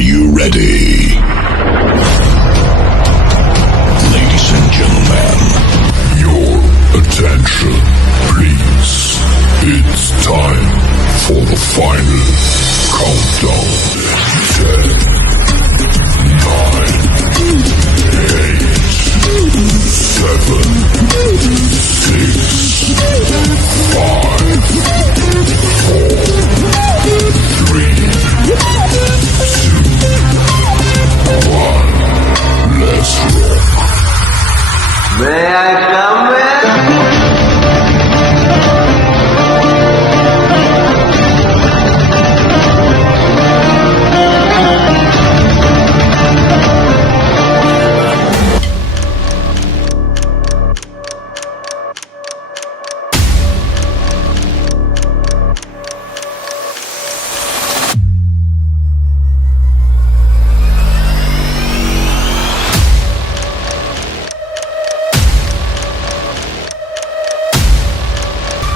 you ready? Ladies and gentlemen, your attention, please. It's time for the final countdown. 10, 9, 8, 7, 6, 5, 4, 3, 2, 1. Let's rock. May I come in?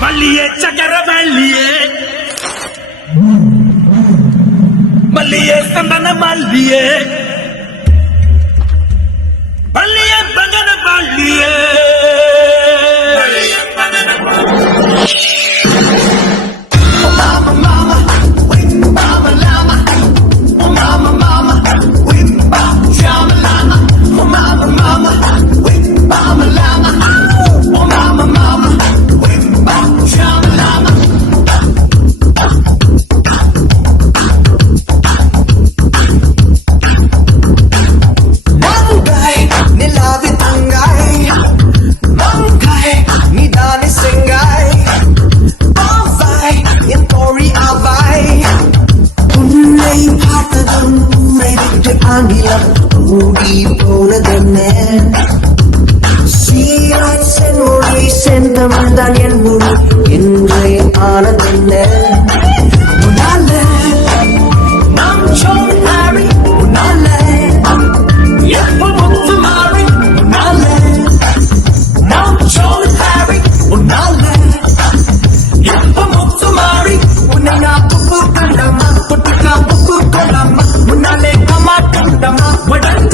மல்லியே சக்கர மல்லியே மல்லியே சந்தன மல்லியே மல்லியே பங்கன மல்லியே ஆங்கிலம் மூடி போனதென்ன சீராய் சென்மொழி செந்தமிழ் தான் என் மொழி என்றே ஆனதென்ன உன்னால நாம் சொன்னாரி உன்னால எப்ப முத்து மாறி உன்னால நாம் சொன்னாரி உன்னால எப்ப முத்து மாறி உன்னை நான் புப்பு கண்டமா புட்டுக்கா புப்பு கொள்ளமா முன்னாலே கமாட்டமா உடஞ்ச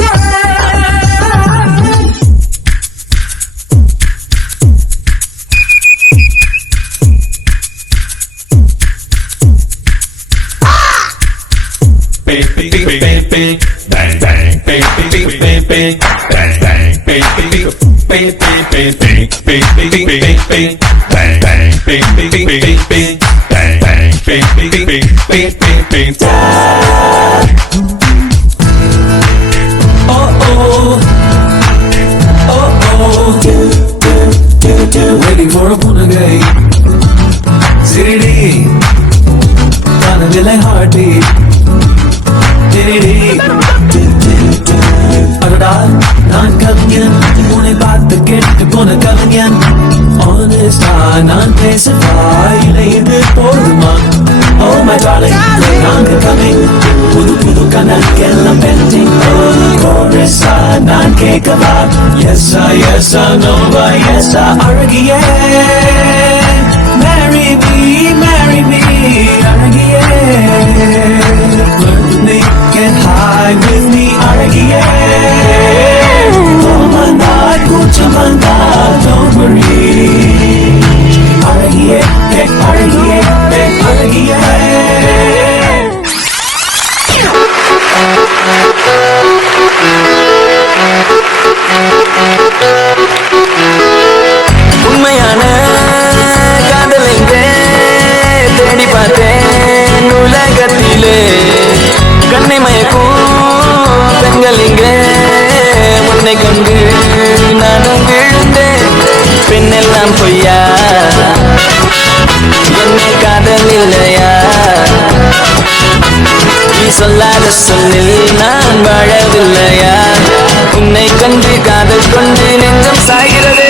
Waiting for a punagay Siridi Tanadile heartbeat Diridi Adada Naan kavinyan Unai paathu kettu pona kavinyan Honest naan pesava Ila idu poduma Oh my darling Naanga coming Pudu pudu kanalkellam pending Oh chorus naan kekava Yes no yes aragiye Marry me aragiye Learn with me get high with me aragiye Tomanda kuchamanda don't worry aragiye aragiye aragiye உண்மையான காதல் எங்கே தேடி பார்த்தேன் உலகத்திலே கண்ணை மயக்கும் பெண்கள் இங்கே உன்னை கொண்டு நானும் விழுந்தேன் பெண்ணெல்லாம் பொய்யா என்னை காதல் இல்லையா நீ சொல்லாத சொல்லில் நான் வாழவில்லையா உன்னை கண்டு காதல் கொண்டு நெஞ்சம் சாகிறது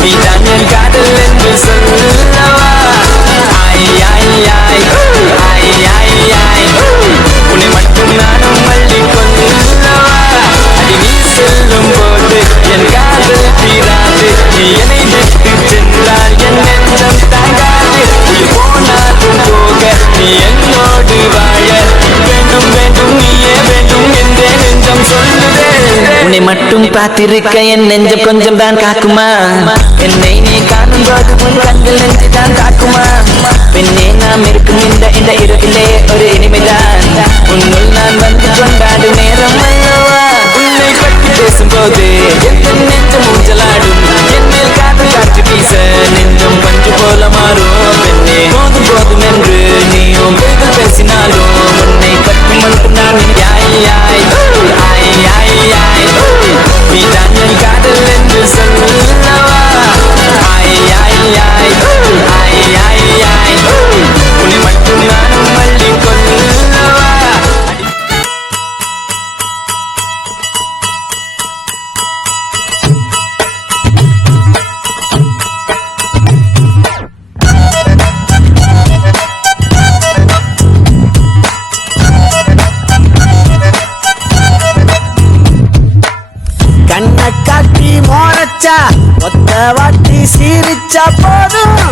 நீதான் என் காதல் என்று சொல்லவா உன்னை மட்டும் நானும் மல்லி கொள்ளவா அடி நீ செல்லும் போது என் காதல் தீராது நீ என்னை விட்டு சென்றால் என் நெஞ்சம் தாங்காது நீ போனாலும் பார்த்திருக்க என் நெஞ்சம் கொஞ்சம் தான் காக்குமா என்னை நீ காணும் போது உன் கண்கள் நெஞ்சு தான் காக்குமா பெண்ணே நாம் இருக்கும் இந்த இரவிலே ஒரு இனிமைதான் உன்னுள் நான் வந்து கொண்டாடும் நேரம் அல்லவா உன்னை பற்றி பேசும்போது எந்த நெஞ்சம் ஊஞ்சலாடும் என் மேல் காற்று காற்று வீச நெஞ்சம் பஞ்சு போல மாறும் பெண்ணே போதும் போதும் என்று நீயும் வெகு பேசினாலும் உன்னை பற்றி மட்டும் நான் யாய் யாய் ஆய் யாய் யாய் நீ தான் என் காதல் என்று சொல்லவா ஆய் யாய் யாய் ஆய் யாய் யாய் உன்னை மட்டும் நானும் மல்லி கொள்ளவா கண்ணை காட்டி மோரச்சா ஒத்த வாட்டி சீரிச்சா போதும்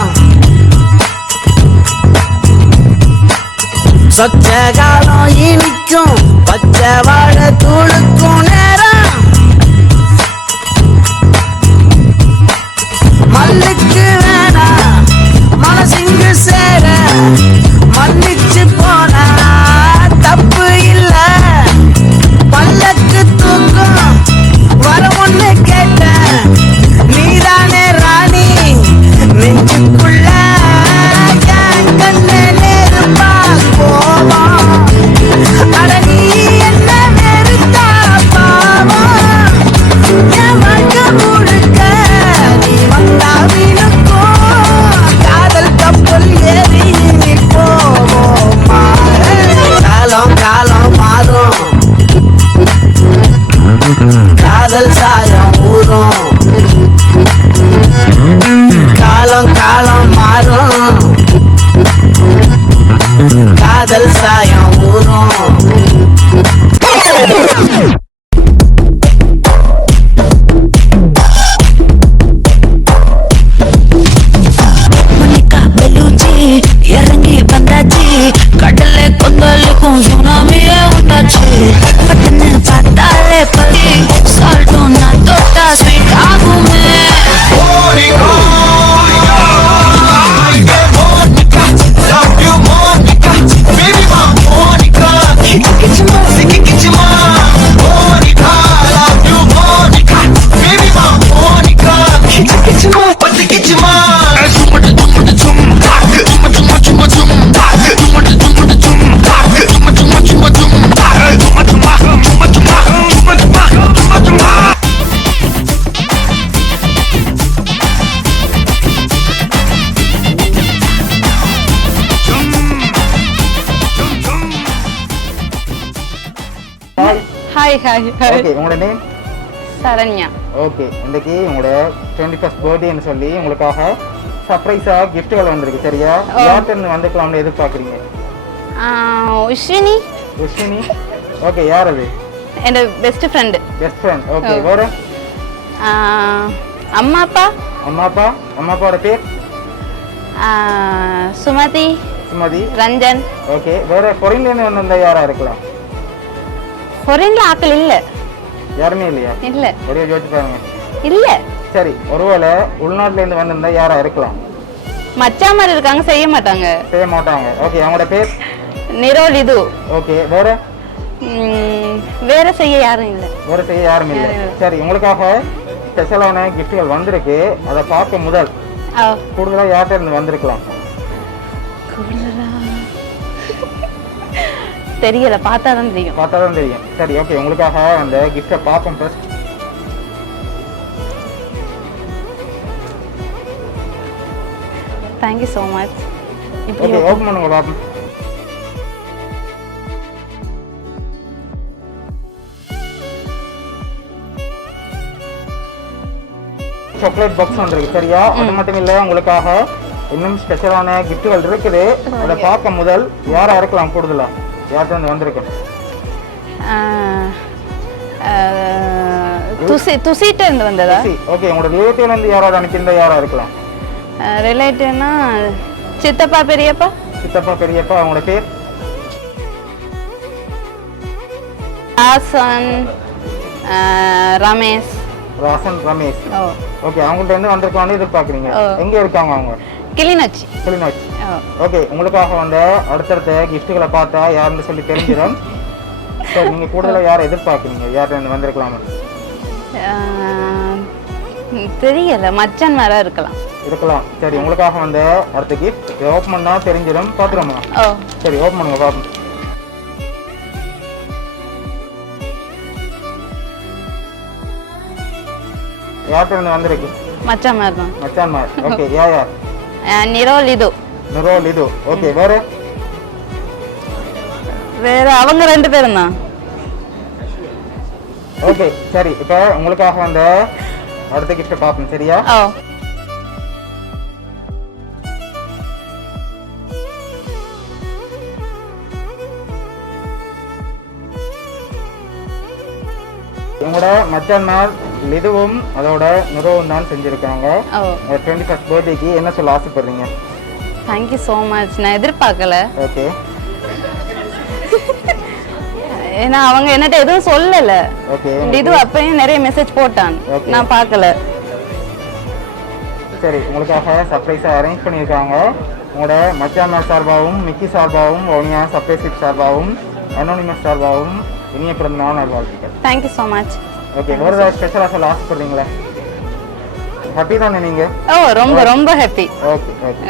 சொச்ச காலம் இனிக்கும் பச்சை வாழை தூளுக்கும் நேரம் மல்லுக்கு வேணா மனசிங்கு சேர மன்னிச்சு போனா தப்பு இல்ல பல்லக்கு தூக்கம் வர ஒண்ணு கேட்டேன் நீதானே ராணி நெஞ்சுக்குள்ள என் கண்ணு நெருப்பா போவோம் அட நீ என்ன வெறுத்தா பாவம் என் வாழ்க்கை முழுக்க நீ வந்தா விழுக்கும் காதல் கப்பல் ஏறி போவோம் காலம் காலம் மாறும் காதல் சாயம் ஊறும் காலம் காலம் மாறும் காதல் சாயம் ஊறும் இறங்கி வந்தாச்சு கடல்ல கொந்தலுக்கும் சுனாமியே உண்டாச்சு பட்டுன்னு பார்த்தாலே படி சால்ட்டும் நான் தொட்டா ஸ்வீட் ஆகுமே ஹாய் ஹாய் ஹாய் ஓகே உங்களோட நேம் சரண்யா ஓகே இன்னைக்கு உங்களோட 21st பர்த்டேன்னு சொல்லி உங்களுக்காக சர்ப்ரைஸா கிஃப்ட்கள் வந்திருக்கு சரியா யார்கிட்ட வந்துக்கலாம்னு எதிர்பார்க்குறீங்க உஷ்வினி உஷ்வினி ஓகே யார் அது என் best friend best friend okay வேற அம்மா அப்பா அம்மா அப்பாவோட பேர் சுமதி சுமதி ரஞ்சன் ஓகே வேற ஃபாரின்லேருந்து வந்திருந்தா யாரா இருக்கலாம் ஃபாரின்ல ஆக்கள் இல்ல யாருமே இல்லையா இல்ல ஒரே யோசிச்சு பாருங்க இல்ல சரி ஒருவேளை உள்நாட்டிலேருந்து வந்திருந்தா யாரா இருக்கலாம் மச்சான் மாதிரி இருக்காங்க செய்ய மாட்டாங்க செய்ய மாட்டாங்க ஓகே அவங்களோட பேர் நிரோல் இது ஓகே வேற வேற செய்ய யாரும் இல்ல வேற செய்ய யாரும் இல்லை சரி உங்களுக்காக ஸ்பெஷலான கிஃப்ட்கள் வந்திருக்கு அதை பார்க்க முதல் கூடுதலா யார்கிட்ட இருந்து வந்திருக்கலாம் தெரியல பார்த்தாதான் தெரியும் பார்த்தாதான் தெரியும் சரி ஓகே உங்களுக்காக அந்த கிஃப்டை பார்ப்போம் first thank you so much okay open பண்ணுங்க பாப்போம் சாக்லேட் பாக்ஸ் வந்திருக்கு சரியா அது மட்டும் இல்ல உங்களுக்காக இன்னும் ஸ்பெஷலான கிஃப்ட்கள் இருக்குது அதை பார்க்க முதல் யாரா இருக்கலாம் கூடுதலா யார்கிட்ட வந்திருக்கு துசிட்ட இருந்து வந்ததா ஓகே உங்களோட ரிலேட்டிவ்ல இருந்து யாராவது அனுப்பியிருந்தா யாரா இருக்கலாம் ரிலேட்டிவ்னா சித்தப்பா பெரியப்பா அவங்களோட பேர் ஆசன் ரமேஷ். ராசன் ரமேஷ். ஓ. ஓகே, அவங்கள்ட்ட இருந்து வந்திருக்கான்னு எதிர்பார்க்குறீங்க. எங்கே இருக்காங்க அவங்க? கிளிநொச்சி. கிளிநொச்சி. ஓ. ஓகே, உங்களுக்காக வந்து அடுத்தடுத்த கிஃப்ட்டுகளை பார்த்தா யாருன்னு சொல்லி தெரிஞ்சிடும். சரி, நீங்கள் கூடுதலாக யாரை எதிர்பார்க்குறீங்க? யார்கிட்ட வந்திருக்கலாமா? தெரியல, மச்சான் மேல இருக்கலாம். இருக்கலாம். சரி, உங்களுக்காக வந்து அடுத்த கிஃப்ட் ஓப்பன் பண்ணா தெரிஞ்சிடும். பார்த்துருமா? ஓ. சரி, ஓப்பன் பண்ணுங்க பார்ப்போம். யார்கிட்ட இருந்து வந்திருக்கு? மச்சான் மேல தான். மச்சான் மார். ஓகே, யார்? நிரோல் இது. நிரோல் இது. ஓகே, வேற வேற அவங்க 2 பேரும் தான். ஓகே, சரி, இப்போ உங்களுக்காக வந்து அடுத்த கிஃப்ட் பார்ப்போம். சரியா? ஓ. உங்களோட மச்சான்மார் லிதுவும் அதோட நிரோவும் தான் செஞ்சிருக்காங்க. ஓ. 21st பர்த்டேக்கு என்ன சொல்ல ஆசைப்படுறீங்க? Thank you so much. நான் எதிர்பார்க்கல. ஓகே. ஏன்னா அவங்க என்னட்ட எதுவும் சொல்லல. ஓகே. இது அப்பயும் நிறைய மெசேஜ் போட்டான். Okay. நான் பார்க்கல. சரி, உங்களுக்காக சர்ப்ரைஸாக அரேஞ்ச் பண்ணியிருக்காங்க. உங்களோட மச்சான்மார் சார்பாகவும் மிக்கி சார்பாகவும் வவுனியா சர்ப்ரைஸ் சார்பாகவும் அனோனிமஸ் சார்பாகவும் இனிய பிறந்த நாள் நல்வாழ்த்துக்கள். Thank you so much. ஓகே, வேறு ஏதாவது ஸ்பெஷலாக சொல்ல ஆசைப்படுறீங்களா? ஹாப்பி தானே நீங்கள்? ஓ, ரொம்ப ரொம்ப ஹாப்பி. Okay okay.